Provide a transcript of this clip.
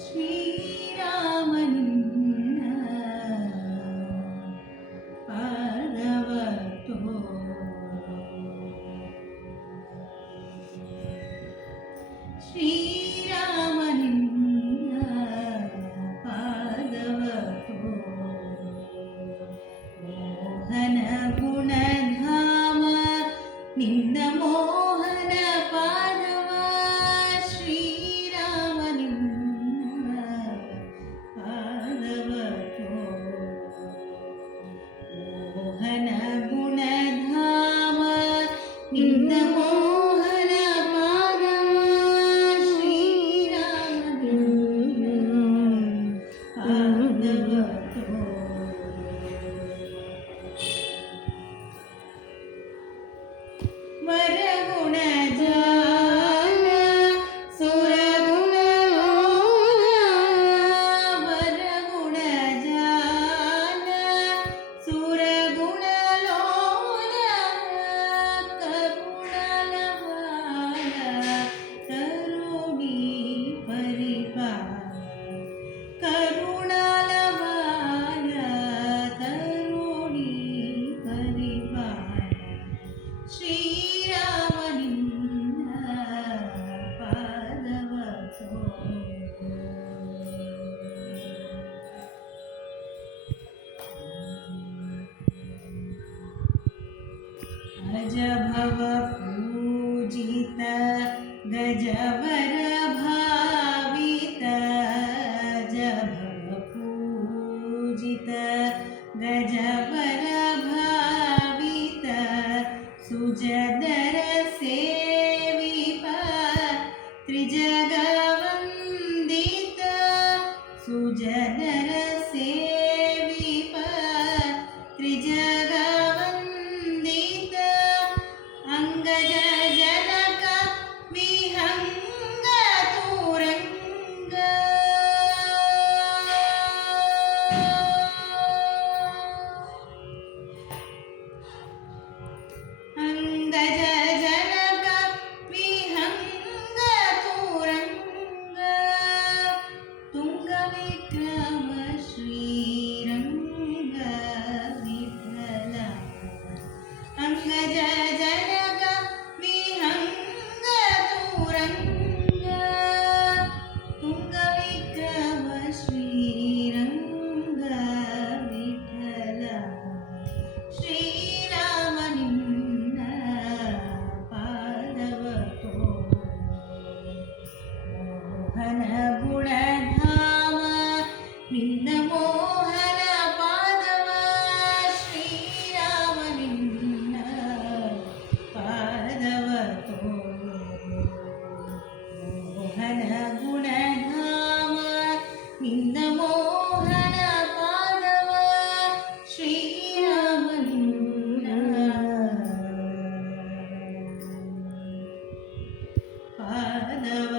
ಶ್ರೀರಾಮನಿನ್ನ ಪಾದವ ತೋರು. ಶ್ರೀರಾಮನಿನ್ನ ಪಾದವ ತೋರು. ಮೋಹನ ಗುಣಧಾಮ ನಿಂದ ಮೋಹನ ಪಾದವ ಶ್ರೀರಾಮನಿನ್ನ ಪಾದವ ತೋರು. ಮೋಹನ ಗುಣಧಾಮ ನಿಂದ ಮೋಹನ ಪಾದವ ಶ್ರೀರಾಮನಿನ್ನ ಪಾದವ ತೋರು. ವರಗುಣ ಜಾಲ ಸುರಗುಣ ಲೋಲ. ವರಗುಣ ಜಾಲ ಸುರಗುಣ ಲೋಲ. ಕರುಣಲವಾಲ ಕರುಣಿ ಪರಿಪಾಲ. ಕರುಣಲವಾಲ ಕರುಣಿ ಪರಿಪಾಲ. ಶ್ರೀರಾಮನಿನ್ನ ಪಾದವ ತೋರು. ಅಜಭವ ಪೂಜಿತ ಗಜವರ ಭಾವಿತ. ಅಜಭವ ಪೂಜಿತ ಗಜವರ ಭಾವಿತ. ಸುಜದರ ಸೇವಿಪ ತ್ರಿಜಗವಂದಿತ. ಸುಜನರ ಸೇವಿಪ ತ್ರಿಜಗವಂದಿತ. ಅಂಗಜ ಜನಕ ವಿಹಂಗ ತೂರಂಗ. ಅಂಗಜ ಜನಕ ವಿಹಂಗ ತೂರಂಗ. ತುಂಗ ವಿಕ್ರಮ ಶ್ರೀರಂಗ ವಿಠಲ. ಅಂಗಜ ಜನಕ ವಿಹಂಗ ತೂರಂಗ. ತುಂಗ ವಿಕ್ರಮ ಶ್ರೀರಂಗ ವಿಠಲ. ಶ್ರೀರಾಮನಿನ್ನ ಪಾದವ ತೋರು. ಮೋಹನ ಗುಣಧಾಮ ನಿಂದ ಮೋಹನ ಪಾದವ ಶ್ರೀರಾಮನಿನ್ನ ಪಾದವ ತೋರು. ಮೋಹನ ಗುಣಧಾಮ ನಿಂದ ಮೋಹನ ಪಾದವ ಶ್ರೀರಾಮನಿನ್ನ ಪಾದವ